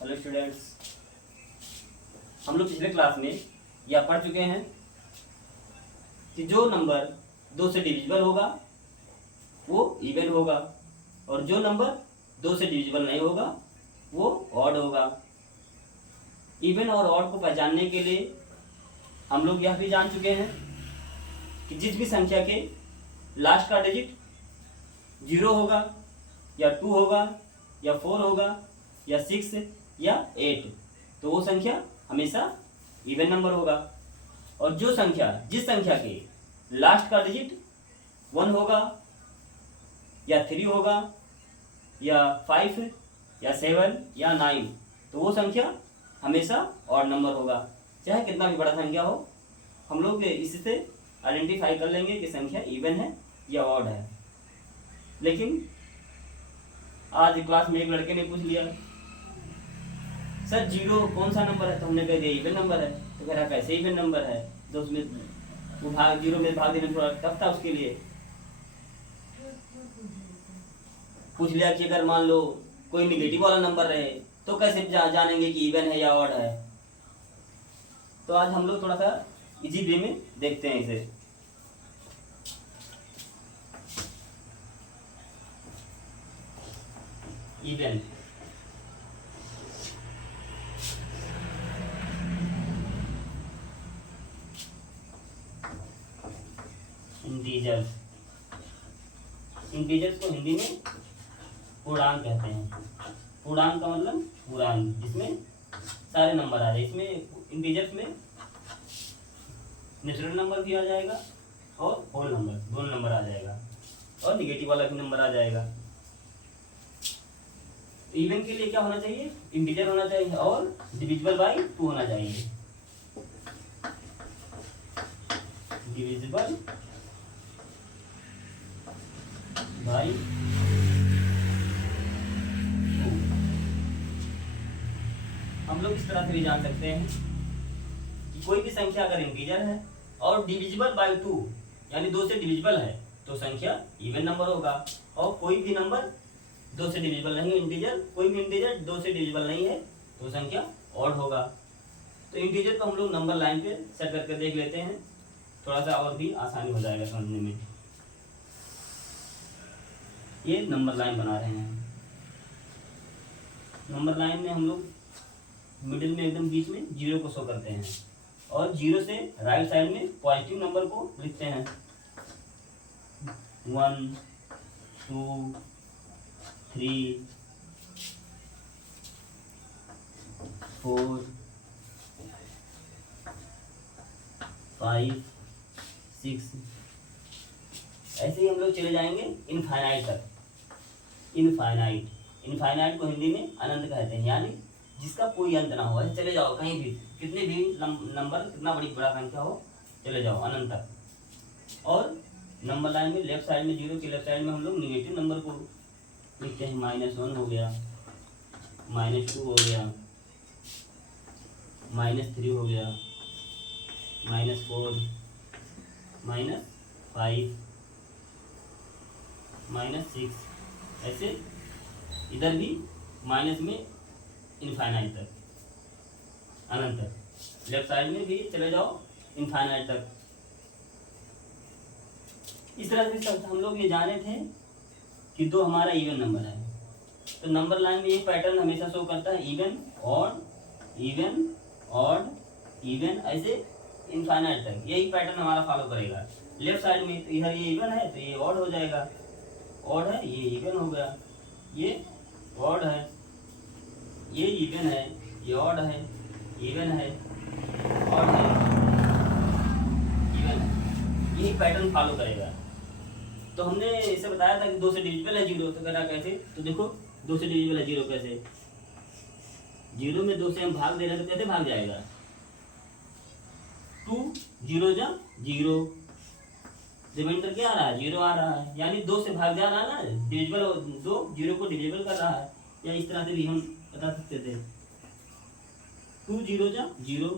Hello students, हम लोग पिछले क्लास में यह पढ़ चुके हैं कि जो नंबर 2 से डिविजिबल होगा वो इवन होगा और जो नंबर 2 से डिविजिबल नहीं होगा वो ऑड होगा। इवन और ऑड को पहचानने के लिए हम लोग यह भी जान चुके हैं कि जिस भी संख्या के लास्ट का डिजिट 0 होगा या 2 होगा या 4 होगा या 6 या 8 तो वो संख्या हमेशा इवन नंबर होगा। और जिस संख्या के लास्ट का डिजिट 1 होगा या 3 होगा या 5 या 7 या 9 तो वो संख्या हमेशा ऑड नंबर होगा। चाहे कितना भी बड़ा संख्या हो, हम लोग इससे आइडेंटिफाई कर लेंगे कि संख्या इवन है या ऑड है। लेकिन आज क्लास में एक लड़के ने पूछ लिया, सर 0 कौन सा नंबर है? तो हमने कह दिया इवन नंबर है। तो कह रहा कैसे इवन नंबर है? तो उसमें वो 0 में भाग देना थोड़ा टफ था उसके लिए। पूछ लिया कि अगर मान लो कोई निगेटिव वाला नंबर रहे तो कैसे जानेंगे कि इवन है या ऑड है? तो आज हम लोग थोड़ा सा इजी वे में देखते हैं इसे। इवन इंटीजर्स को हिंदी में पूर्णांक कहते हैं। पूर्णांक का मतलब पूर्णांक, जिसमें सारे नंबर आ जाए। इसमें इंटीजर्स में नेचुरल नंबर भी आ जाएगा और होल नंबर, दोनों नंबर आ जाएगा और निगेटिव वाला भी नंबर आ जाएगा। इवन के लिए क्या होना चाहिए? इंटीजर होना चाहिए और डिविजिबल बाय 2 होना चाहिए। Divisible by 2। हम लोग इस तरह से भी जान सकते हैं कि कोई भी संख्या अगर इंटीजर है और डिविजिबल बाय 2 यानी 2 से डिविजिबल है तो संख्या इवन नंबर होगा। और कोई भी नंबर 2 से डिविजिबल नहीं है, इंटीजर कोई भी इंटीजर 2 से डिविजिबल नहीं है तो संख्या ऑड होगा। तो इंटीजर को हम लोग नंबर लाइन पे सेट करके देख लेते हैं, थोड़ा सा और भी आसानी हो जाएगा समझने में। ये नंबर लाइन बना रहे हैं। नंबर लाइन में हम लोग मिडिल में एकदम बीच में 0 को शो करते हैं और 0 से राइट साइड में पॉजिटिव नंबर को लिखते हैं। 1 2 3 4 5 6 ऐसे ही हम लोग चले जाएंगे इनफाइनाइट तक। इनफाइनाइट को हिंदी में अनंत कहते हैं, यानी जिसका कोई अंत ना हो। ऐसे चले जाओ कहीं भी, कितने भी नंबर, कितना बड़ा संख्या हो, चले जाओ अनंत तक। और नंबर लाइन में लेफ्ट साइड में 0 के लेफ्ट साइड में हम लोग निगेटिव नंबर को लिखते हैं। -1 हो गया, -2 हो गया, -3 हो गया, -4 -5 -6 ऐसे इधर भी माइनस में इनफाइनाइट तक, अनंत तक। लेफ्ट साइड में भी चले जाओ इनफाइनाइट तक। इस तरह से हम लोग ये जाने थे कि 2 हमारा इवन नंबर है। तो नंबर लाइन में ये पैटर्न हमेशा शो करता है, even odd, even odd, even, ऐसे इनफाइनाइट तक। यही पैटर्न हमारा फॉलो करेगा। लेफ्ट साइड में तो इधर ये इवन है तो ये ऑड हो जाएगा, ऑड है ये इवन हो गया, ये ऑड है ये इवन है, ये ऑड है इवन है, ऑड है इवन है। यही पैटर्न फॉलो करेगा। तो हमने इसे बताया था कि 2 से डिविजिबल है 0। तो कह रहा कैसे? तो देखो 2 से डिविजिबल है 0 कैसे? 0 में 2 से हम भाग दे रहे हैं तो कैसे भाग जाएगा? 2 0 जा 0, रिमाइंडर क्या आ रहा है? 0 आ रहा है, यानी 2 से भाग जा रहा है ना, डिविजिबल 2 0 को डिविजिबल कर रहा है। या इस तरह से भी हम बता सकते थे, 2 0 जा 0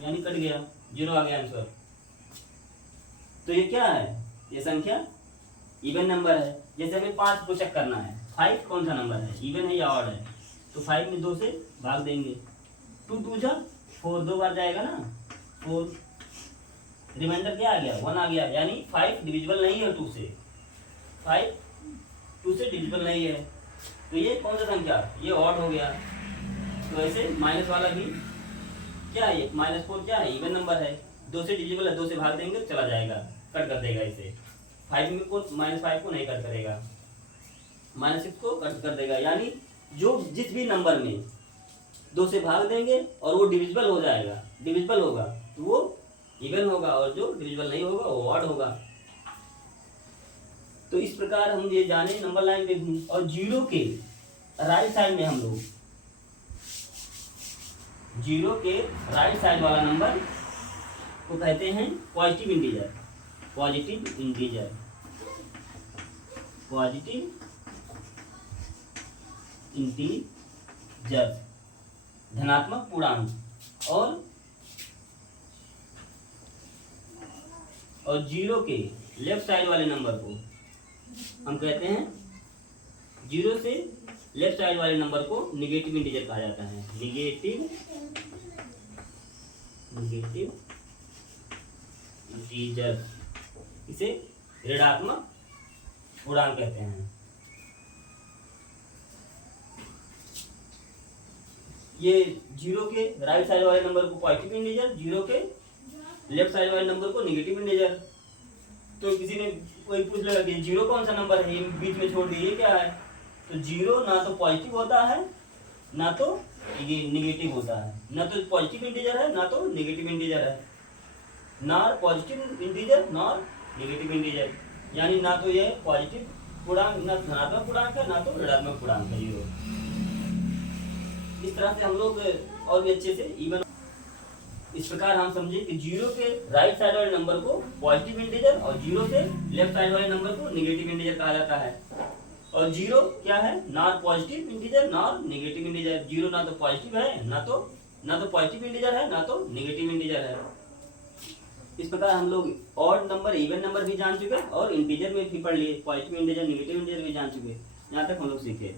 यानी कट गया, 0 आ गया आंसर। तो ये क्या है? ये संख्या इवन नंबर है। जैसे हमें 5 को चेक करना है, 5 कौन सा नंबर है, इवन है या ऑड है? तो 5 में 2 से भाग देंगे, 2 2 जा 4, 2 बार जाएगा ना 4, रिमाइंडर क्या आ गया 1 आ गया, यानी 5 डिविजिबल नहीं है 2 से, 5 2 से डिविजिबल नहीं है। तो ये कौन सा संख्या, ये ऑड हो गया। तो ऐसे माइनस वाला भी क्या है, -4 क्या है, इवन नंबर है, 2 से डिविजिबल है, 2 से भाग देंगे चला जाएगा, कट कर देगा इसे। 5 में को -5 को नहीं कट करेगा, -6 को कट कर देगा, यानी जो जिस भी नंबर में 2 से भाग देंगे और वो डिविजिबल हो जाएगा, डिविजिबल होगा तो वो इवन होगा, और जो डिविजिबल नहीं होगा वो ऑड होगा। तो इस प्रकार हम ये जाने नंबर लाइन पे भी। और जीरो के राइट साइड में हम लोग जीरो के राइट साइड वाला नंबर को कहते हैं positive integer, positive integer, positive integer, धनात्मक पूर्णांक। और जीरो के लेफ्ट साइड वाले नंबर को हम कहते हैं, जीरो से लेफ्ट साइड वाले नंबर को निगेटिव इंटीजर कहा जाता है, निगेटिव इंटीजर, इसे ऋणात्मक पूर्णांक कहते हैं। ये जीरो के राइट साइड वाले नंबर को पॉजिटिव इंटीजर, जीरो के लेफ्ट साइड वाले नंबर को नेगेटिव इंटीजर। तो किसी ने कोई पूछ लगा कि जीरो कौन सा नंबर है, ये बीच में छोड़ दिए क्या है, तो जीरो ना तो पॉजिटिव होता है ना तो ये निगेटिव होता है, ना तो पॉजिटिव इंटीजर है ना तो नेगेटिव इंटीजर है, ना पॉजिटिव इंटीजर ना नेगेटिव इंटीजर, यानी ना तो ये पॉजिटिव पूर्णांक, ना धनात्मक पूर्णांक है ना तो ऋणात्मक पूर्णांक है जीरो। इस तरह से हम लोग और भी अच्छे से इवन, इस प्रकार हम समझे कि जीरो के राइट साइड वाले नंबर को पॉजिटिव इंटीजर और जीरो से लेफ्ट साइड वाले नंबर को नेगेटिव इंटीजर कहा जाता है। और जीरो क्या है, not positive integer not negative integer, zero ना तो पॉजिटिव है ना तो पॉजिटिव इंटीजर है ना तो नेगेटिव इंटीजर है। इस प्रकार हम लोग ऑड नंबर इवन नंबर भी जान चुके और इंटीजर में भी पढ़ लिए, पॉजिटिव इंटीजर नेगेटिव इंटीजर भी जान चुके। यहाँ तक हम लोग सीखे।